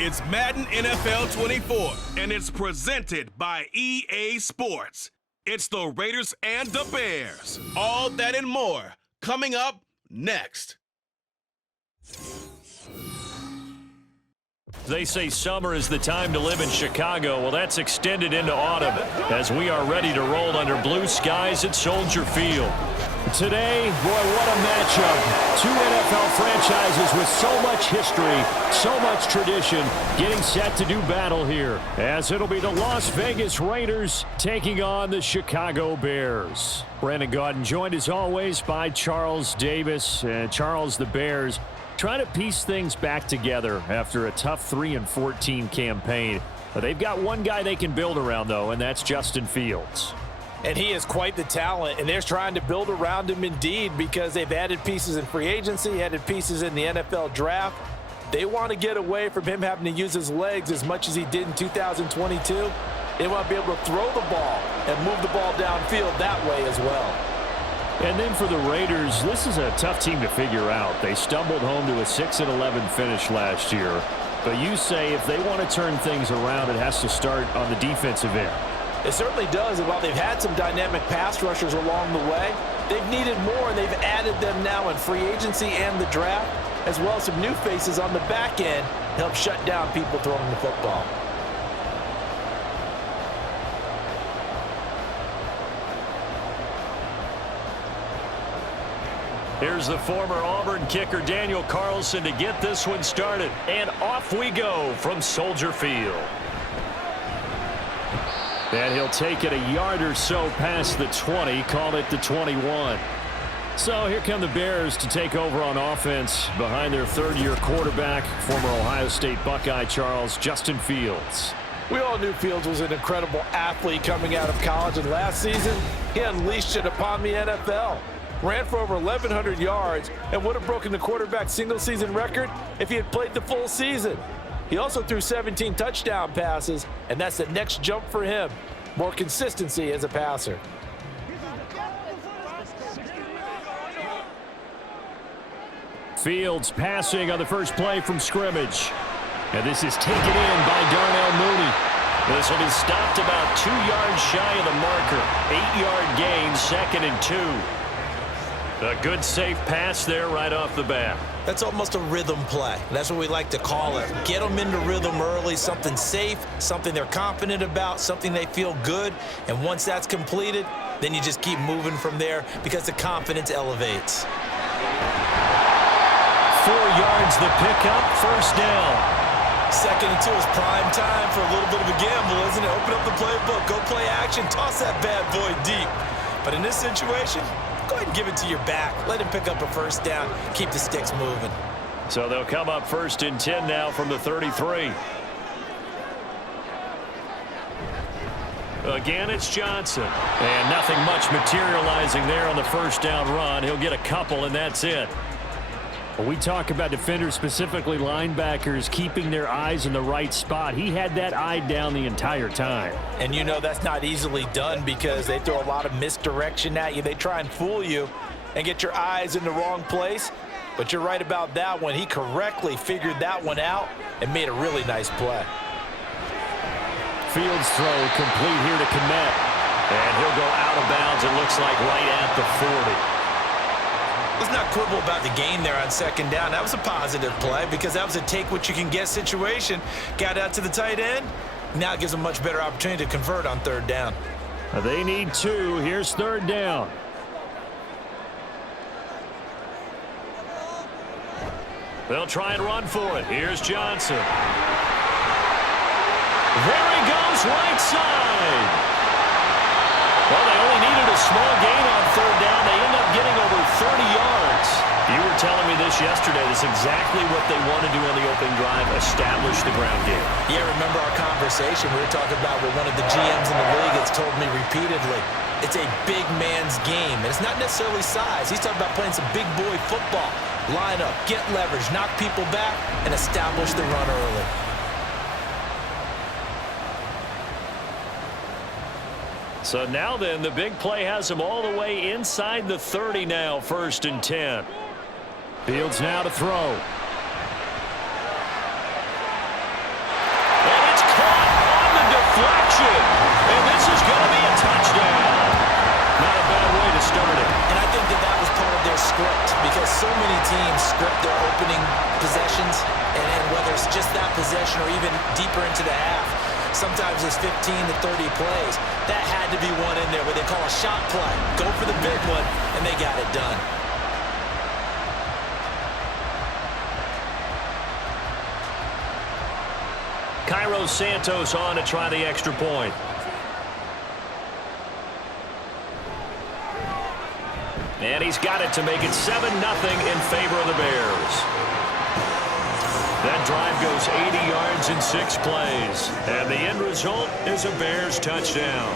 It's Madden NFL 24, and it's presented by EA Sports. It's the Raiders and the Bears. All that and more coming up next. They say summer is the time to live in Chicago. Well, that's extended into autumn as we are ready to roll under blue skies at Soldier Field. Today, boy, what a matchup. Two NFL franchises with so much history, so much tradition, getting set to do battle here, as it'll be the Las Vegas Raiders taking on the Chicago Bears. Brandon Gaudin joined as always by Charles Davis. Charles, the Bears trying to piece things back together after a tough 3-14 campaign. But they've got one guy they can build around, though, and that's Justin Fields. And he is quite the talent, and they're trying to build around him indeed because they've added pieces in free agency, added pieces in the NFL draft. They want to get away from him having to use his legs as much as he did in 2022. They want to be able to throw the ball and move the ball downfield that way as well. And then for the Raiders, this is a tough team to figure out. They stumbled home to a 6-11 finish last year. But you say if they want to turn things around, it has to start on the defensive end. It certainly does, and while they've had some dynamic pass rushers along the way, they've needed more, and they've added them now in free agency and the draft, as well as some new faces on the back end to help shut down people throwing the football. Here's the former Auburn kicker Daniel Carlson to get this one started, and off we go from Soldier Field. And he'll take it a yard or so past the 20, call it the 21. So here come the Bears to take over on offense behind their third-year quarterback, former Ohio State Buckeye Charles Justin Fields. We all knew Fields was an incredible athlete coming out of college, and last season he unleashed it upon the NFL. Ran for over 1,100 yards and would have broken the quarterback single-season record if he had played the full season. He also threw 17 touchdown passes, and that's the next jump for him. More consistency as a passer. Fields passing on the first play from scrimmage. And this is taken in by Darnell Mooney. This will be stopped about 2 yards shy of the marker. 8-yard gain, 2nd and 2. A good safe pass there right off the bat. That's almost a rhythm play. That's what we like to call it. Get them into rhythm early, something safe, something they're confident about, something they feel good. And once that's completed, then you just keep moving from there because the confidence elevates. 4 yards the pickup, first down. 2nd and 2 is prime time for a little bit of a gamble, isn't it? Open up the playbook, go play action, toss that bad boy deep. But in this situation, go ahead and give it to your back. Let him pick up a first down. Keep the sticks moving. So they'll come up 1st and 10 now from the 33. Again, it's Johnson. And nothing much materializing there on the first down run. He'll get a couple, and that's it. When we talk about defenders, specifically linebackers, keeping their eyes in the right spot, he had that eye down the entire time. And you know that's not easily done because they throw a lot of misdirection at you. They try and fool you and get your eyes in the wrong place. But you're right about that one. He correctly figured that one out and made a really nice play. Fields throw complete here to Kmet. And he'll go out of bounds, it looks like, right at the 40. Let's not quibble about the gain there on 2nd down. That was a positive play because that was a take-what-you-can-get situation. Got out to the tight end. Now it gives them a much better opportunity to convert on 3rd down. They need 2. Here's 3rd down. They'll try and run for it. Here's Johnson. There he goes, right side. Well, they only needed a small gain on 3rd down. They end up getting over 30 yards. You were telling me this yesterday. That's exactly what they want to do on the opening drive, establish the ground game. Yeah, remember our conversation. We were talking about what one of the GMs in the league has told me repeatedly. It's a big man's game, and it's not necessarily size. He's talking about playing some big boy football. Line up, get leverage, knock people back, and establish the run early. So now then, the big play has him all the way inside the 30 now, 1st and 10. Fields now to throw. deflection. And this is going to be a touchdown. Not a bad way to start it. And I think that was part of their script, because so many teams script their opening possessions, and whether it's just that possession or even deeper into the half, sometimes it's 15 to 30 plays. That had to be one in there where they call a shot play. Go for the big one, and they got it done. Cairo Santos on to try the extra point. And he's got it to make it 7-0 in favor of the Bears. That drive goes 80 yards in 6 plays. And the end result is a Bears touchdown.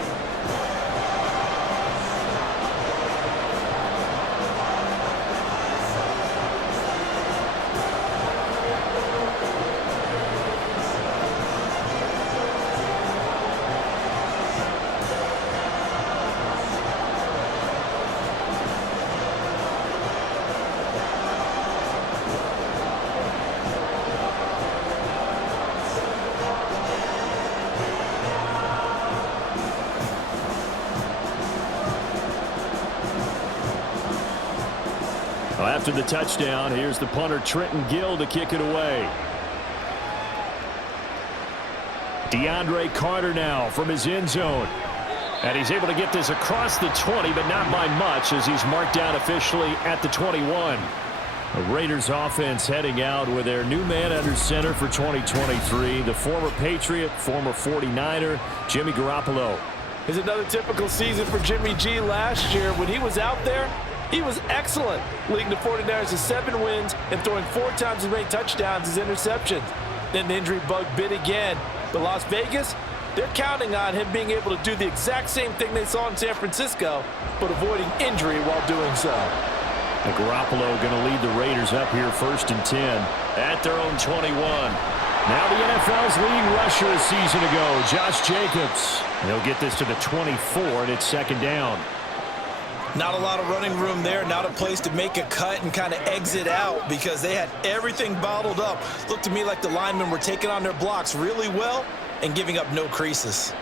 After the touchdown, here's the punter Trenton Gill to kick it away. DeAndre Carter now from his end zone. And he's able to get this across the 20, but not by much, as he's marked down officially at the 21. The Raiders offense heading out with their new man under center for 2023, the former Patriot, former 49er, Jimmy Garoppolo. It's another typical season for Jimmy G. Last year, when he was out there, he was excellent, leading the 49ers to 7 wins and throwing 4 times as many touchdowns as interceptions. Then the injury bug bit again. But Las Vegas, they're counting on him being able to do the exact same thing they saw in San Francisco, but avoiding injury while doing so. And Garoppolo going to lead the Raiders up here 1st and 10 at their own 21. Now the NFL's leading rusher a season ago, Josh Jacobs. And he'll get this to the 24, and it's 2nd down. Not a lot of running room there, not a place to make a cut and kind of exit out, because they had everything bottled up. Looked to me like the linemen were taking on their blocks really well and giving up no creases.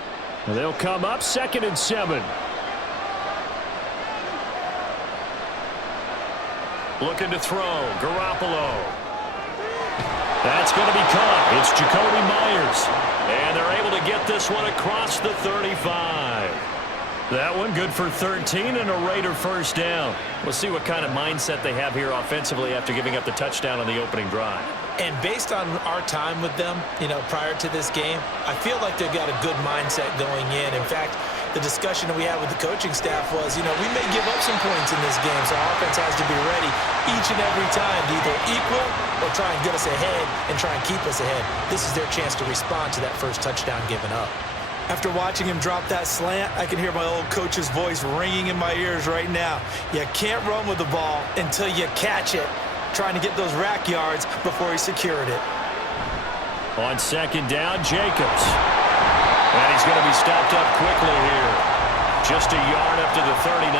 And they'll come up 2nd and 7. Looking to throw, Garoppolo. That's going to be caught. It's Jacoby Myers. And they're able to get this one across the 35. That one good for 13 and a Raider 1st down. We'll see what kind of mindset they have here offensively after giving up the touchdown on the opening drive. And based on our time with them, prior to this game, I feel like they've got a good mindset going in. In fact, the discussion that we had with the coaching staff was, we may give up some points in this game, so our offense has to be ready each and every time to either equal or try and get us ahead and try and keep us ahead. This is their chance to respond to that first touchdown given up. After watching him drop that slant, I can hear my old coach's voice ringing in my ears right now. You can't run with the ball until you catch it. Trying to get those rack yards before he secured it. On 2nd down, Jacobs. And he's going to be stopped up quickly here. Just a yard up to the 39.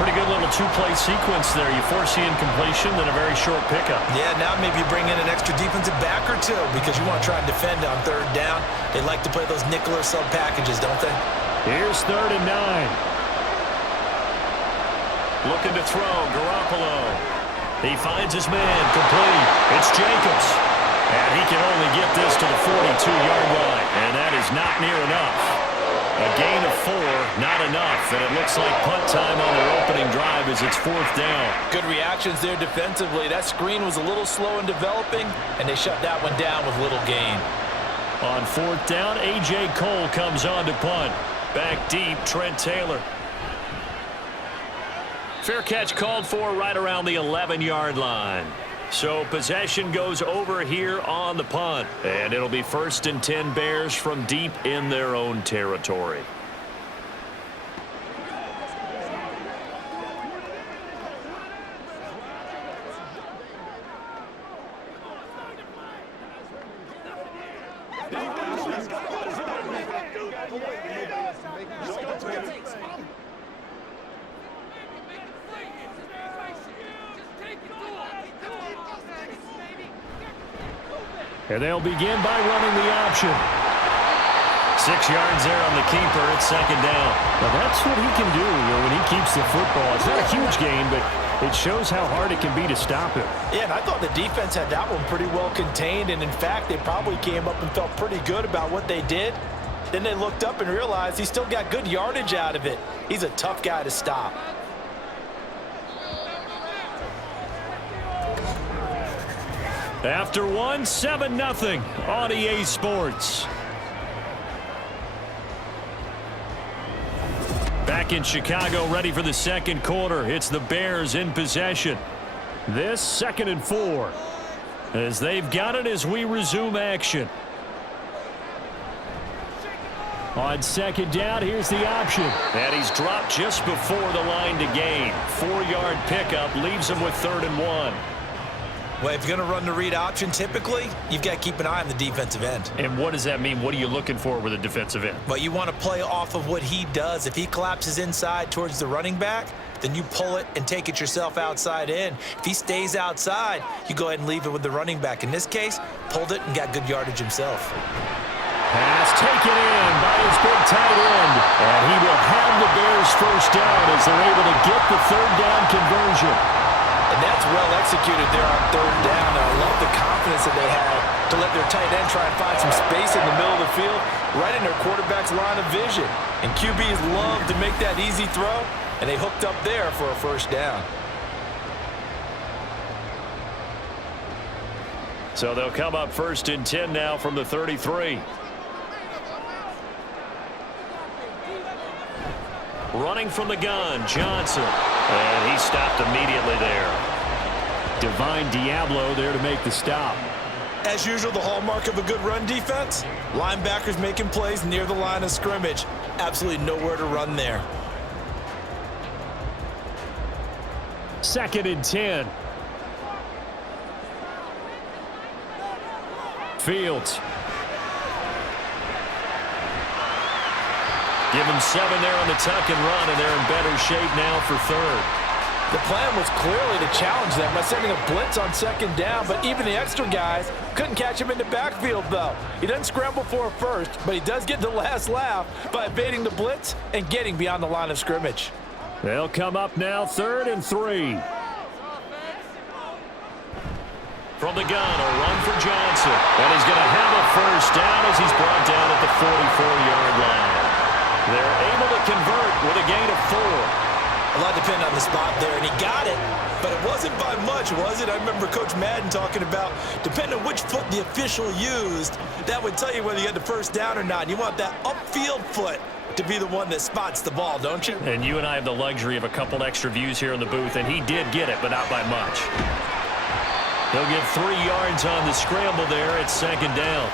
Pretty good little 2-play sequence there. You force the incompletion, then a very short pickup. Yeah, now maybe you bring in an extra defensive back or 2 because you want to try and defend on 3rd down. They like to play those nickel or sub packages, don't they? Here's 3rd and 9. Looking to throw, Garoppolo. He finds his man, complete. It's Jacobs. And he can only get this to the 42-yard line. And that is not near enough. A gain of 4, not enough. And it looks like punt time on their opening drive as it's 4th down. Good reactions there defensively. That screen was a little slow in developing, and they shut that one down with little gain. On 4th down, A.J. Cole comes on to punt. Back deep, Trent Taylor. Fair catch called for right around the 11-yard line. So possession goes over here on the punt. And it'll be 1st and 10 Bears from deep in their own territory. And they'll begin by running the option. 6 yards there on the keeper. It's second down. Well, that's what he can do when he keeps the football. It's not a huge gain, but it shows how hard it can be to stop him. Yeah, and I thought the defense had that one pretty well contained, and in fact, they probably came up and felt pretty good about what they did. Then they looked up and realized he still got good yardage out of it. He's a tough guy to stop. After one, 7-0 on EA Sports. Back in Chicago, ready for the second quarter. It's the Bears in possession. This 2nd and 4. As they've got it as we resume action. On second down, here's the option. And he's dropped just before the line to gain. 4-yard pickup leaves him with 3rd and 1. Well, if you're going to run the read option, typically, you've got to keep an eye on the defensive end. And what does that mean? What are you looking for with a defensive end? But you want to play off of what he does. If he collapses inside towards the running back, then you pull it and take it yourself outside in. If he stays outside, you go ahead and leave it with the running back. In this case, pulled it and got good yardage himself. Pass taken in by his big tight end. And he will have the Bears first down as they're able to get the 3rd down conversion. And that's well executed there on 3rd down. And I love the confidence that they had to let their tight end try and find some space in the middle of the field, right in their quarterback's line of vision. And QBs love to make that easy throw, and they hooked up there for a first down. So they'll come up 1st and 10 now from the 33. Running from the gun, Johnson. And he stopped immediately there. Divine Diablo there to make the stop. As usual, the hallmark of a good run defense, linebackers making plays near the line of scrimmage. Absolutely nowhere to run there. 2nd and 10. Fields. Give him 7 there on the tuck and run, and they're in better shape now for 3rd. The plan was clearly to challenge them by sending a blitz on 2nd down, but even the extra guys couldn't catch him in the backfield, though. He doesn't scramble for a first, but he does get the last laugh by evading the blitz and getting beyond the line of scrimmage. They'll come up now 3rd and 3. From the gun, a run for Johnson. And he's going to have a first down as he's brought down at the 44-yard line. They're able to convert with a gain of 4. A lot depended on the spot there, and he got it, but it wasn't by much, was it? I remember Coach Madden talking about, depending on which foot the official used, that would tell you whether you had the first down or not. You want that upfield foot to be the one that spots the ball, don't you? And you and I have the luxury of a couple extra views here in the booth, and he did get it, but not by much. He'll get 3 yards on the scramble there at 2nd down.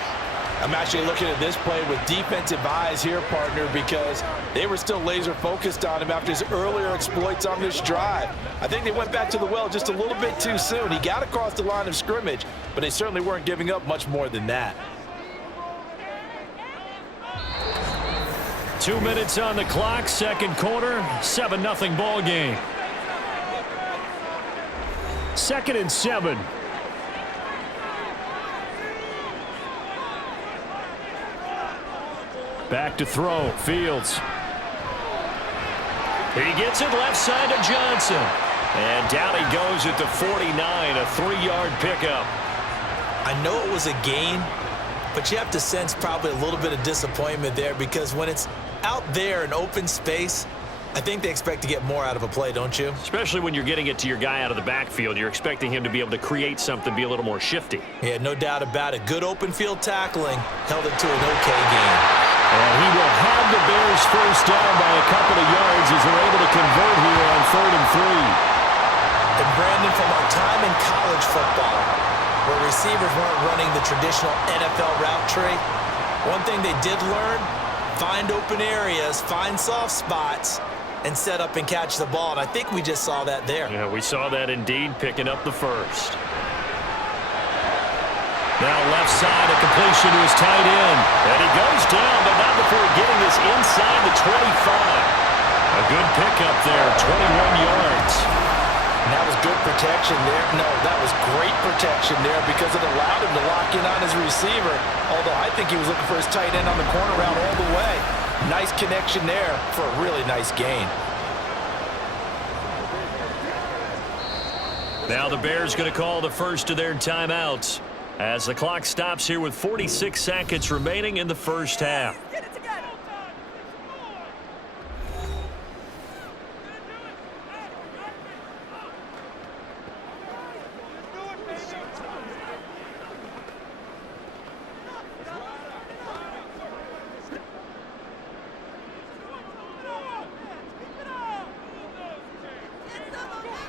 I'm actually looking at this play with defensive eyes here, partner, because they were still laser focused on him after his earlier exploits on this drive. I think they went back to the well just a little bit too soon. He got across the line of scrimmage, but they certainly weren't giving up much more than that. 2 minutes on the clock, 2nd quarter, 7-0 ball game. 2nd and 7. Back to throw, Fields. He gets it left side to Johnson. And down he goes at the 49, a 3-yard pickup. I know it was a gain, but you have to sense probably a little bit of disappointment there because when it's out there in open space, I think they expect to get more out of a play, don't you? Especially when you're getting it to your guy out of the backfield. You're expecting him to be able to create something, be a little more shifty. Yeah, no doubt about it. Good open field tackling held it to an okay game. And he will have the Bears first down by a couple of yards as they're able to convert here on 3rd and 3. And Brandon, from our time in college football, where receivers weren't running the traditional NFL route tree, one thing they did learn, find open areas, find soft spots, and set up and catch the ball. And I think we just saw that there. Yeah, we saw that indeed, picking up the first. Now left side, a completion to his tight end. And he goes down, but not before getting this inside the 25. A good pickup there, 21 yards. And that was good protection there. No, that was great protection there because it allowed him to lock in on his receiver. Although I think he was looking for his tight end on the corner route all the way. Nice connection there for a really nice gain. Now the Bears going to call the first of their timeouts as the clock stops here with 46 seconds remaining in the first half.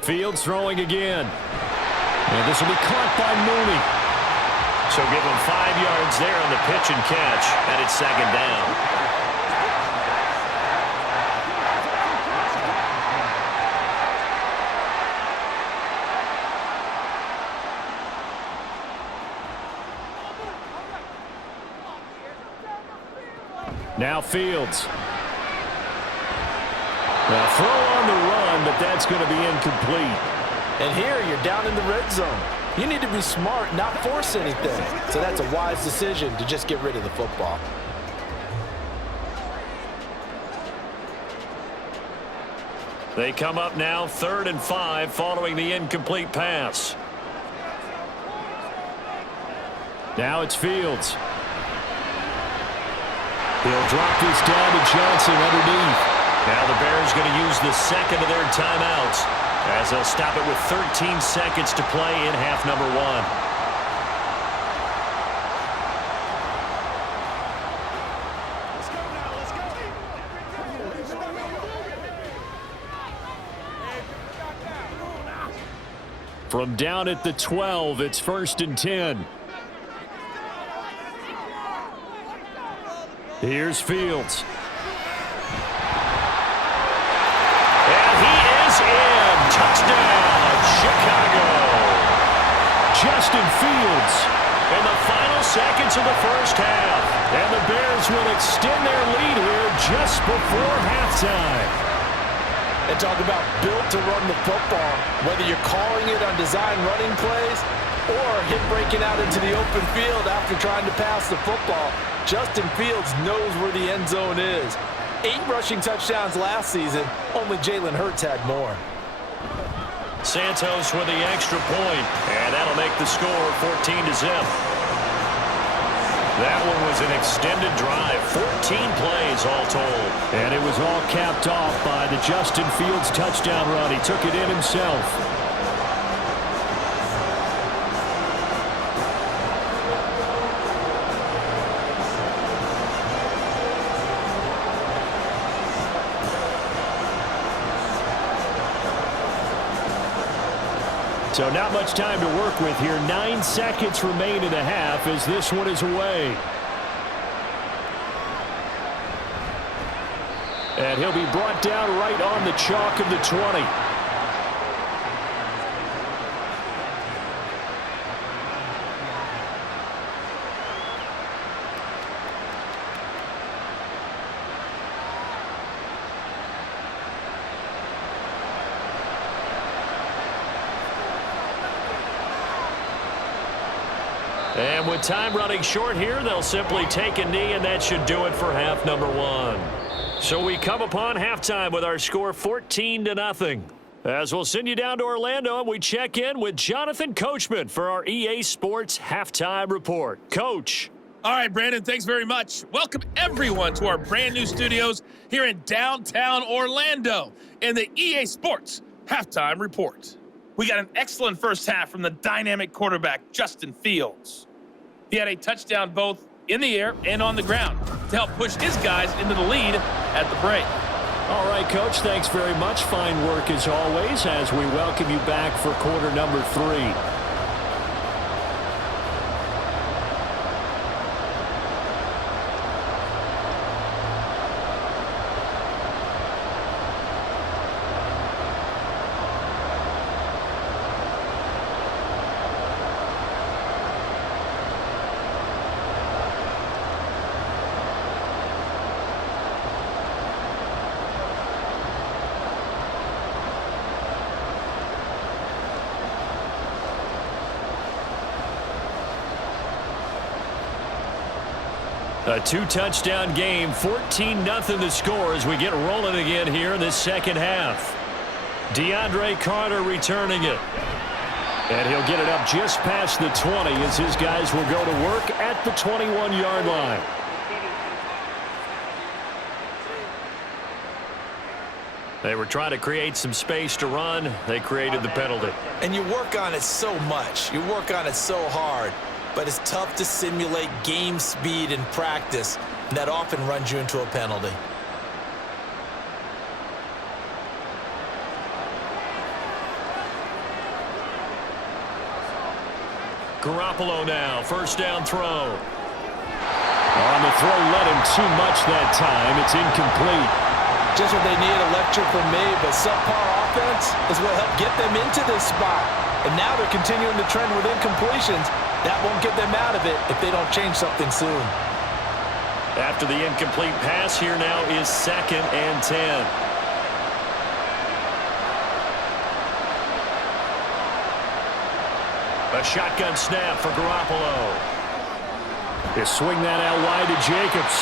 Fields throwing again. And this will be caught by Mooney. So give him 5 yards there on the pitch and catch, and it's second down. Now Fields. Now throw on the run, but that's going to be incomplete. And here you're down in the red zone. You need to be smart, not force anything. So that's a wise decision to just get rid of the football. They come up now 3rd and 5 following the incomplete pass. Now it's Fields. He'll drop this down to Johnson underneath. Now the Bears going to use the second of their timeouts as they'll stop it with 13 seconds to play in half number 1. From down at the 12, it's 1st and 10. Here's Fields. And he is in. Touchdown, Chicago. Justin Fields. In the final seconds of the first half. And the Bears will extend their lead here just before halftime. And talk about built to run the football. Whether you're calling it on design running plays or him breaking out into the open field after trying to pass the football, Justin Fields knows where the end zone is. 8 rushing touchdowns last season. Only Jalen Hurts had more. Santos with the extra point, and that'll make the score 14-0. That one was an extended drive, 14 plays all told. And it was all capped off by the Justin Fields touchdown run. He took it in himself. So not much time to work with here. 9 seconds remain in the half as this one is away. And he'll be brought down right on the chalk of the 20. And with time running short here, they'll simply take a knee, and that should do it for half number 1. So we come upon halftime with our score 14-0. As we'll send you down to Orlando, and we check in with Jonathan Coachman for our EA Sports Halftime Report. Coach. All right, Brandon, thanks very much. Welcome, everyone, to our brand new studios here in downtown Orlando in the EA Sports Halftime Report. We got an excellent first half from the dynamic quarterback, Justin Fields. He had a touchdown both in the air and on the ground to help push his guys into the lead at the break. All right, Coach, thanks very much. Fine work as always as we welcome you back for quarter number 3. A two-touchdown game, 14-0 the score as we get rolling again here in this second half. DeAndre Carter returning it. And he'll get it up just past the 20 as his guys will go to work at the 21-yard line. They were trying to create some space to run. They created the penalty. And you work on it so much. You work on it so hard. But it's tough to simulate game speed in practice. And that often runs you into a penalty. Garoppolo now, first down throw. On the throw, led him too much that time. It's incomplete. Just what they need, a lecture from me, but subpar offense is what helped get them into this spot. And now they're continuing the trend with incompletions. That won't get them out of it if they don't change something soon. After the incomplete pass, here now is 2nd and 10. A shotgun snap for Garoppolo. They swing that out wide to Jacobs.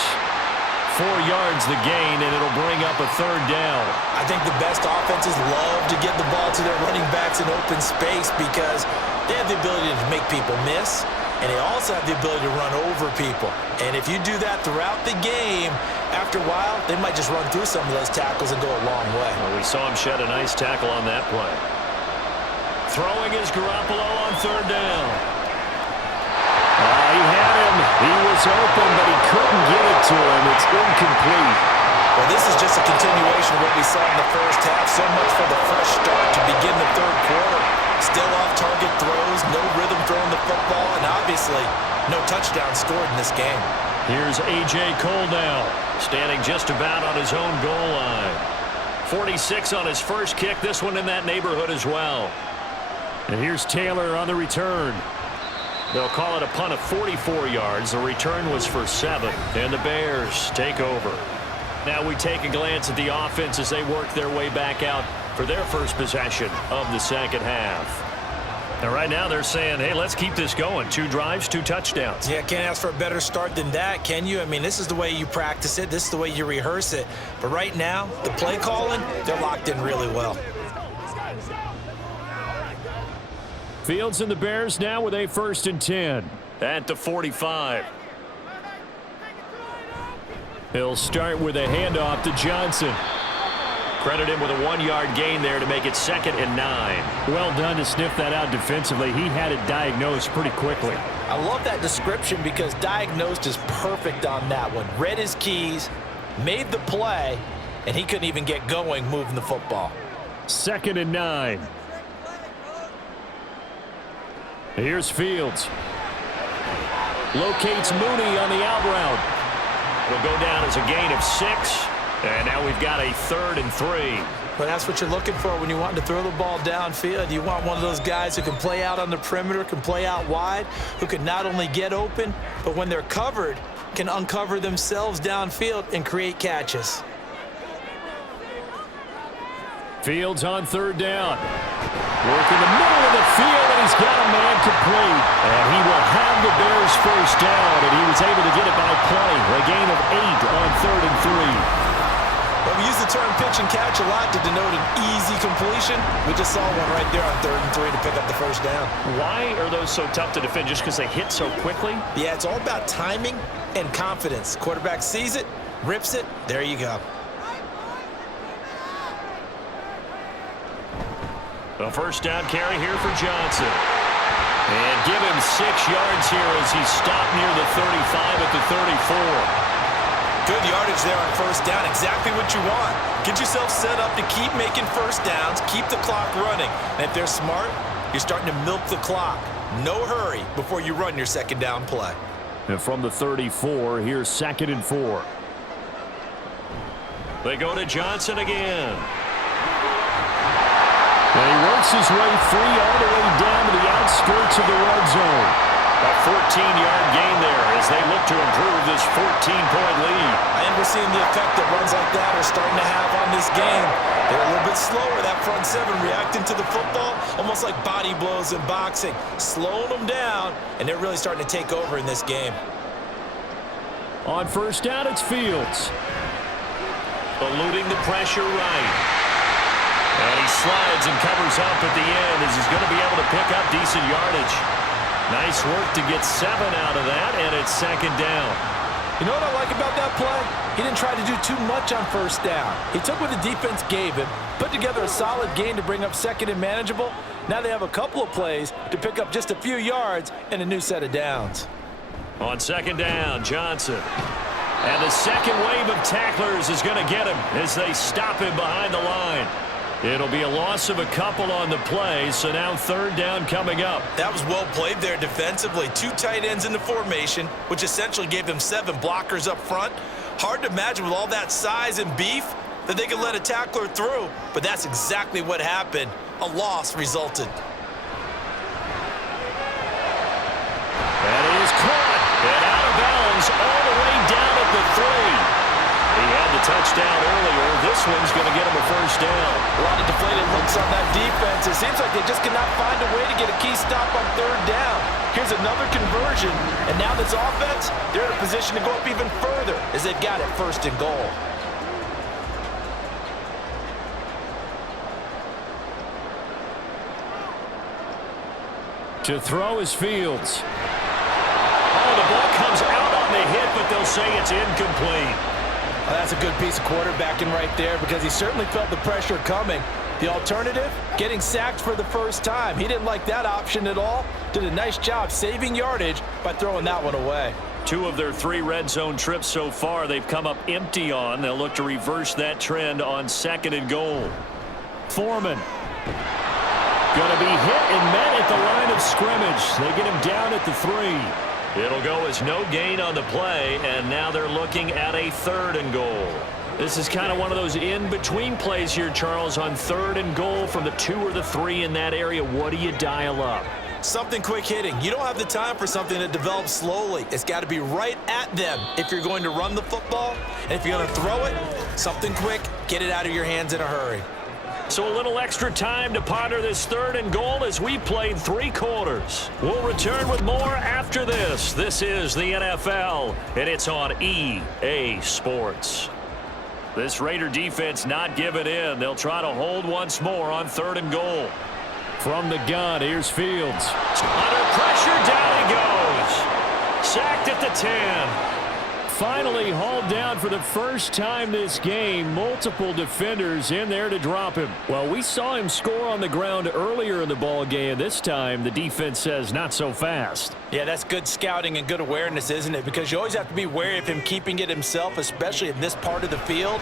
4 yards the gain, and it'll bring up a 3rd down. I think the best offenses love to get the ball to their running backs in open space because they have the ability to make people miss, and they also have the ability to run over people. And if you do that throughout the game, after a while, they might just run through some of those tackles and go a long way. Well, we saw him shed a nice tackle on that play. Throwing is Garoppolo on 3rd down. He had him. He was open, but he couldn't get it to him. It's incomplete. Well, this is just a continuation of what we saw in the first half. So much for the fresh start to begin the 3rd quarter. Still off-target throws, no rhythm throwing the football, and obviously no touchdown scored in this game. Here's A.J. Cole now, standing just about on his own goal line. 46 on his first kick. This one in that neighborhood as well. And here's Taylor on the return. They'll call it a punt of 44 yards. The return was for 7, and the Bears take over. Now we take a glance at the offense as they work their way back out for their first possession of the second half. And right now they're saying, hey, let's keep this going. 2 drives, 2 touchdowns. Yeah, can't ask for a better start than that, can you? I mean, this is the way you practice it. This is the way you rehearse it. But right now, the play calling, they're locked in really well. Fields and the Bears now with a 1st and 10. At the 45. He'll start with a handoff to Johnson. Credit him with a 1-yard gain there to make it 2nd and 9. Well done to sniff that out defensively. He had it diagnosed pretty quickly. I love that description because diagnosed is perfect on that one. Read his keys, made the play, and he couldn't even get going moving the football. 2nd and 9. Here's Fields. Locates Mooney on the out route. It'll go down as a gain of 6. And now we've got a 3rd and 3. Well, that's what you're looking for when you want to throw the ball downfield. You want one of those guys who can play out on the perimeter, can play out wide, who can not only get open, but when they're covered, can uncover themselves downfield and create catches. Fields on 3rd down. Work in the middle of the field, and he's got a man complete. And he will have the Bears first down, and he was able to get it by play. A gain of 8 on 3rd and 3. Well, we use the term pitch and catch a lot to denote an easy completion. We just saw one right there on 3rd and 3 to pick up the first down. Why are those so tough to defend? Just because they hit so quickly? Yeah, it's all about timing and confidence. Quarterback sees it, rips it, there you go. A first down carry here for Johnson. And give him 6 yards here as he's stopped near the 35 at the 34. Good yardage there on first down. Exactly what you want. Get yourself set up to keep making first downs, keep the clock running. And if they're smart, you're starting to milk the clock. No hurry before you run your second down play. And from the 34, here's 2nd and 4. They go to Johnson again. And he works his way free all the way down to the outskirts of the red zone. A 14-yard gain there as they look to improve this 14-point lead. And we're seeing the effect that runs like that are starting to have on this game. They're a little bit slower, that front 7, reacting to the football, almost like body blows in boxing, slowing them down, and they're really starting to take over in this game. On first down, it's Fields. Eluding the pressure right. And he slides and covers up at the end as he's going to be able to pick up decent yardage. Nice work to get 7 out of that, and it's second down. You know what I like about that play? He didn't try to do too much on first down. He took what the defense gave him, put together a solid gain to bring up second and manageable. Now they have a couple of plays to pick up just a few yards and a new set of downs. On second down, Johnson. And the second wave of tacklers is going to get him as they stop him behind the line. It'll be a loss of a couple on the play, so now third down coming up. That was well played there defensively. 2 tight ends in the formation, which essentially gave them 7 blockers up front. Hard to imagine with all that size and beef that they could let a tackler through, but that's exactly what happened. A loss resulted. That is caught and out of bounds all the way down at the 3. He had the touchdown earlier. This one's going to get him a first down. A lot of deflated looks on that defense. It seems like they just cannot find a way to get a key stop on third down. Here's another conversion, and now this offense, they're in a position to go up even further as they've got it first and goal. To throw is Fields. Oh, the ball comes out on the hit, but they'll say it's incomplete. Well, that's a good piece of quarterbacking right there because he certainly felt the pressure coming. The alternative, getting sacked for the first time. He didn't like that option at all. Did a nice job saving yardage by throwing that one away. 2 of their 3 red zone trips so far they've come up empty on. They'll look to reverse that trend on second and goal. Foreman. Going to be hit and met at the line of scrimmage. They get him down at the 3. It'll go as no gain on the play, and now they're looking at a third and goal. This is kind of one of those in-between plays here, Charles, on third and goal from the 2 or the 3 in that area. What do you dial up? Something quick hitting. You don't have the time for something that develops slowly. It's got to be right at them if you're going to run the football. And if you're going to throw it, something quick, get it out of your hands in a hurry. So a little extra time to ponder this third and goal as we played 3 quarters. We'll return with more after this. This is the NFL, and it's on EA Sports. This Raider defense not giving in. They'll try to hold once more on third and goal. From the gun, here's Fields. Under pressure, down he goes. Sacked at the 10. Finally hauled down for the first time this game. Multiple defenders in there to drop him. Well, we saw him score on the ground earlier in the ball game. This time, the defense says not so fast. Yeah, that's good scouting and good awareness, isn't it? Because you always have to be wary of him keeping it himself, especially in this part of the field.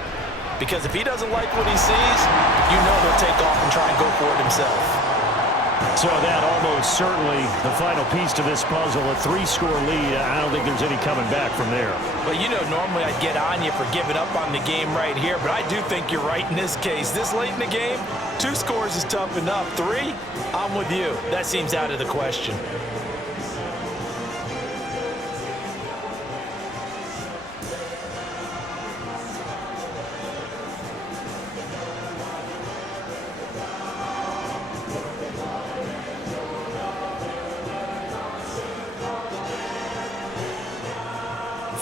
Because if he doesn't like what he sees, you know he'll take off and try and go for it himself. So that almost certainly the final piece to this puzzle, a 3-score lead. I don't think there's any coming back from there. Well, you know, normally I'd get on you for giving up on the game right here, but I do think you're right in this case. This late in the game, 2 scores is tough enough. 3, I'm with you. That seems out of the question.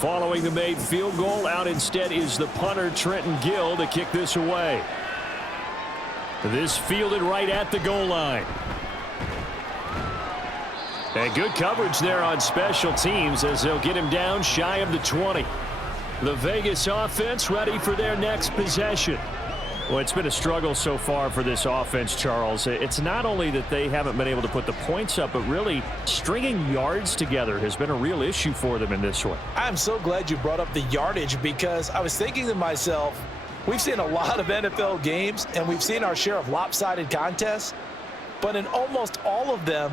Following the made field goal, out instead is the punter, Trenton Gill, to kick this away. This fielded right at the goal line. And good coverage there on special teams as they'll get him down shy of the 20. The Vegas offense ready for their next possession. Well, it's been a struggle so far for this offense, Charles. It's not only that they haven't been able to put the points up, but really stringing yards together has been a real issue for them in this one. I'm so glad you brought up the yardage because I was thinking to myself, we've seen a lot of NFL games and we've seen our share of lopsided contests, but in almost all of them,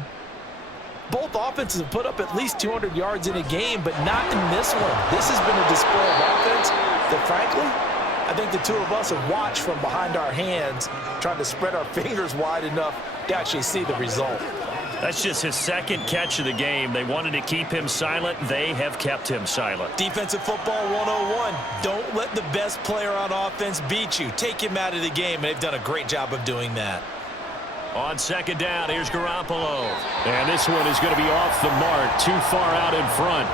both offenses have put up at least 200 yards in a game, but not in this one. This has been a display of offense that, frankly, I think the 2 of us have watched from behind our hands, trying to spread our fingers wide enough to actually see the result. That's just his 2nd catch of the game. They wanted to keep him silent. They have kept him silent. Defensive football 101. Don't let the best player on offense beat you. Take him out of the game, and they've done a great job of doing that. On second down, here's Garoppolo. And this one is going to be off the mark, too far out in front.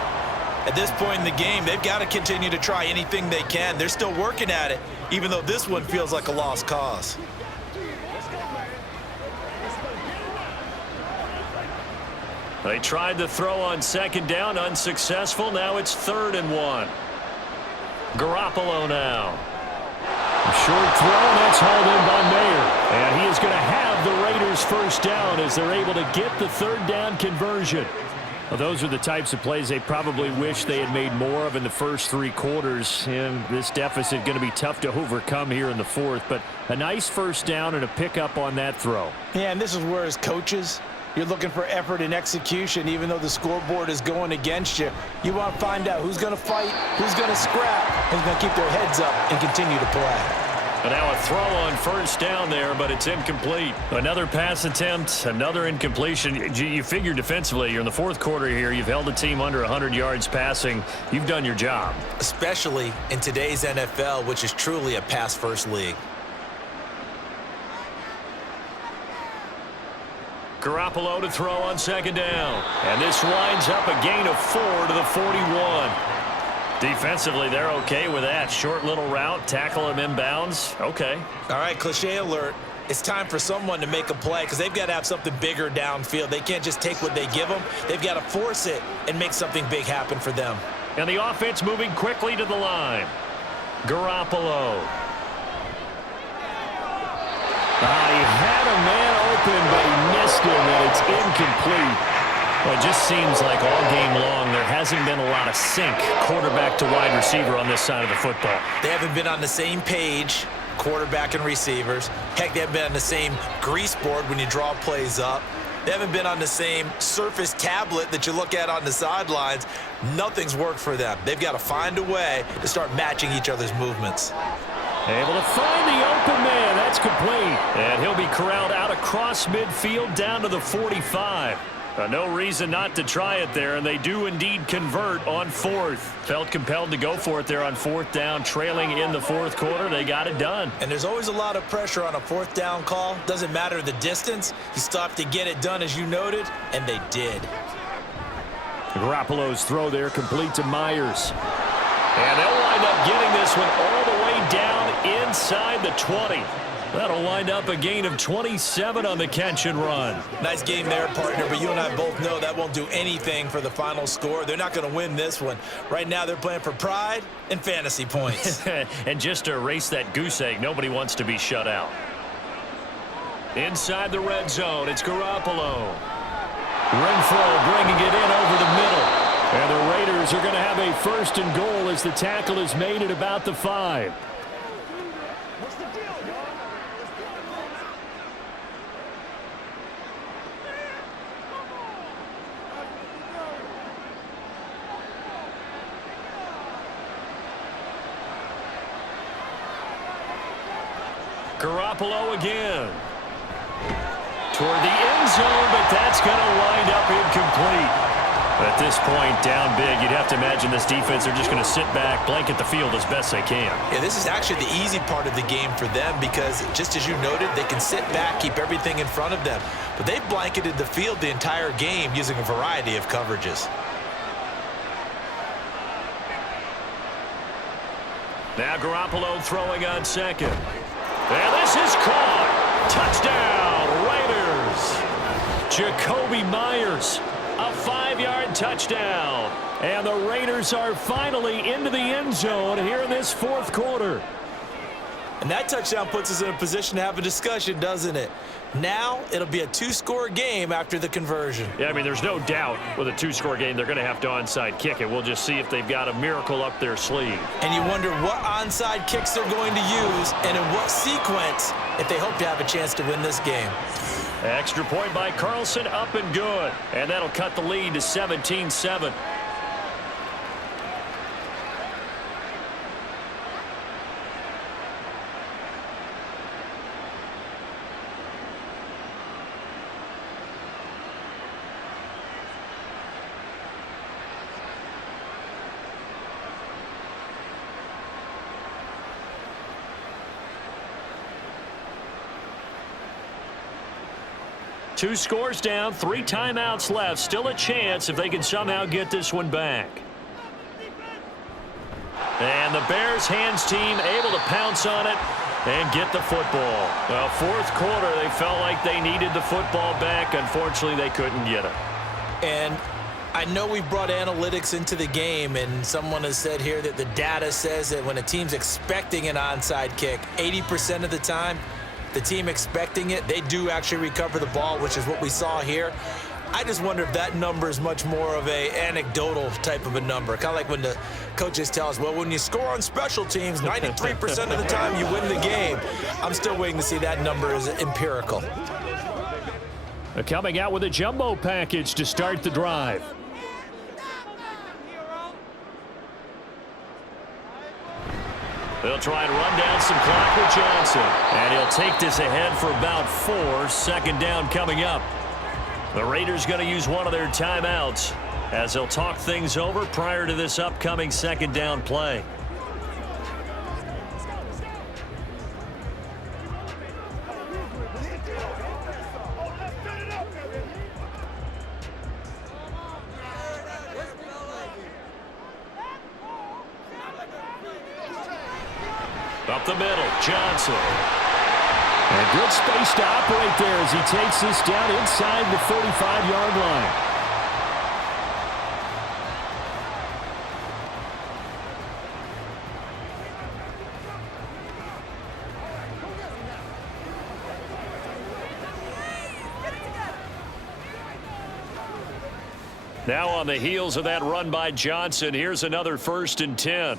At this point in the game, they've got to continue to try anything they can. They're still working at it, even though this one feels like a lost cause. They tried to throw on second down, unsuccessful. Now it's 3rd and 1. Garoppolo now. Short throw, and that's hauled in by Mayer. And he is going to have the Raiders first down as they're able to get the 3rd down conversion. Well, those are the types of plays they probably wish they had made more of in the first 3 quarters. And this deficit going to be tough to overcome here in the 4th. But a nice first down and a pickup on that throw. Yeah, and this is where as coaches, you're looking for effort and execution, even though the scoreboard is going against you. You want to find out who's going to fight, who's going to scrap, who's going to keep their heads up and continue to play. And now a throw on first down there, but it's incomplete. Another pass attempt, another incompletion. You figure defensively, you're in the 4th quarter here. You've held the team under 100 yards passing. You've done your job. Especially in today's NFL, which is truly a pass-first league. Garoppolo to throw on second down. And this winds up a gain of 4 to the 41. Defensively, they're okay with that. Short little route, tackle him inbounds. Okay. All right, cliche alert. It's time for someone to make a play because they've got to have something bigger downfield. They can't just take what they give them. They've got to force it and make something big happen for them. And the offense moving quickly to the line. Garoppolo. He had a man open, but he missed him, and it's incomplete. Well, it just seems like all game long there hasn't been a lot of sync quarterback to wide receiver on this side of the football. They haven't been on the same page, quarterback and receivers. Heck, they haven't been on the same grease board when you draw plays up. They haven't been on the same Surface tablet that you look at on the sidelines. Nothing's worked for them. They've got to find a way to start matching each other's movements. Able to find the open man. That's complete. And he'll be corralled out across midfield down to the 45. No reason not to try it there, and they do indeed convert on 4th. Felt compelled to go for it there on 4th down, trailing in the 4th quarter. They got it done. And there's always a lot of pressure on a 4th down call. Doesn't matter the distance. You still have to get it done, as you noted, and they did. Garoppolo's throw there complete to Myers. And they'll wind up getting this one all the way down inside the 20. That'll wind up a gain of 27 on the catch and run. Nice game there, partner, but you and I both know that won't do anything for the final score. They're not going to win this one. Right now they're playing for pride and fantasy points. And just to erase that goose egg, nobody wants to be shut out. Inside the red zone, it's Garoppolo. Renfrow bringing it in over the middle. And the Raiders are going to have a 1st and goal as the tackle is made at about the 5. Garoppolo again. Toward the end zone, but that's going to wind up incomplete. At this point, down big, you'd have to imagine this defense are just going to sit back, blanket the field as best they can. Yeah, this is actually the easy part of the game for them because, just as you noted, they can sit back, keep everything in front of them. But they've blanketed the field the entire game using a variety of coverages. Now Garoppolo throwing on second. And this is caught. Touchdown, Raiders. Jacoby Myers. A 5-yard touchdown. And the Raiders are finally into the end zone here in this 4th quarter. And that touchdown puts us in a position to have a discussion, doesn't it? Now it'll be a 2-score game after the conversion. Yeah, I mean, there's no doubt with a 2-score game they're going to have to onside kick it. We'll just see if they've got a miracle up their sleeve. And you wonder what onside kicks they're going to use and in what sequence if they hope to have a chance to win this game. Extra point by Carlson, up and good. And that'll cut the lead to 17-7. Two scores down, 3 timeouts left. Still a chance if they can somehow get this one back. And the Bears hands team able to pounce on it and get the football. Well, fourth quarter, they felt like they needed the football back. Unfortunately, they couldn't get it. And I know we brought analytics into the game, and someone has said here that the data says that when a team's expecting an onside kick, 80% of the time, the team expecting it, they do actually recover the ball, which is what we saw here. I just wonder if that number is much more of a anecdotal type of a number. Kind of like when the coaches tell us, well, when you score on special teams, 93% of the time you win the game. I'm still waiting to see that number is empirical. Coming out with a jumbo package to start the drive. They'll try and run down some clock with Johnson. And he'll take this ahead for about 4. Second down coming up. The Raiders going to use one of their timeouts as they'll talk things over prior to this upcoming second down play. Up the middle, Johnson. And good space to operate there as he takes this down inside the 35-yard line. Now on the heels of that run by Johnson, here's another 1st and 10.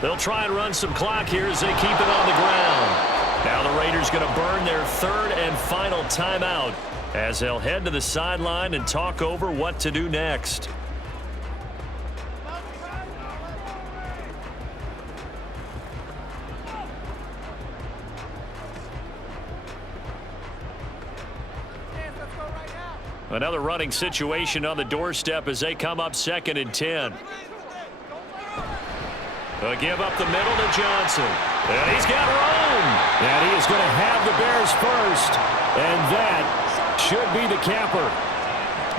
They'll try and run some clock here as they keep it on the ground. Now the Raiders going to burn their 3rd and final timeout as they'll head to the sideline and talk over what to do next. Another running situation on the doorstep as they come up 2nd and 10. They'll give up the middle to Johnson. And he's got room. And he is going to have the Bears first. And that should be the capper.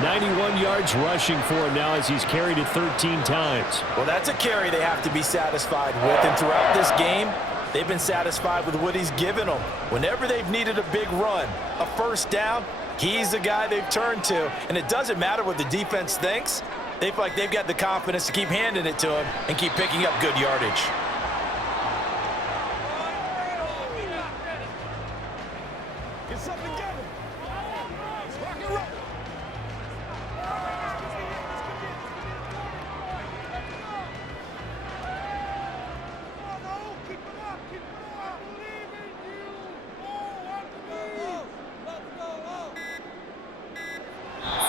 91 yards rushing for him now as he's carried it 13 times. Well, that's a carry they have to be satisfied with. And throughout this game, they've been satisfied with what he's given them. Whenever they've needed a big run, a first down, he's the guy they've turned to. And it doesn't matter what the defense thinks. They feel like they've got the confidence to keep handing it to him and keep picking up good yardage.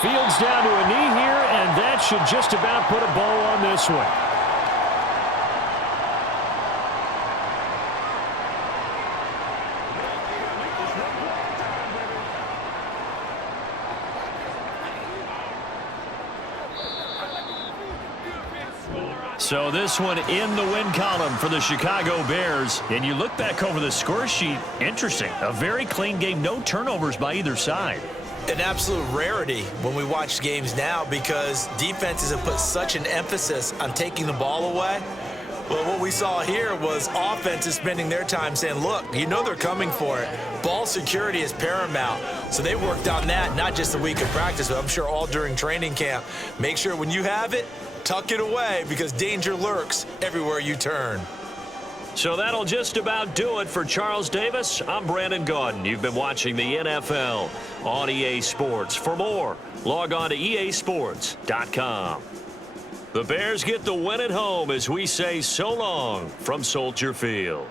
Fields down to a knee here, and that should just about put a bow on this one. So this one in the win column for the Chicago Bears. And you look back over the score sheet, interesting. A very clean game, no turnovers by either side. An absolute rarity when we watch games now because defenses have put such an emphasis on taking the ball away. Well, what we saw here was offenses spending their time saying, look, you know they're coming for it. Ball security is paramount. So they worked on that, not just a week of practice, but I'm sure all during training camp. Make sure when you have it, tuck it away because danger lurks everywhere you turn. So that'll just about do it for Charles Davis. I'm Brandon Gaudin. You've been watching the NFL on EA Sports. For more, log on to easports.com. The Bears get the win at home as we say so long from Soldier Field.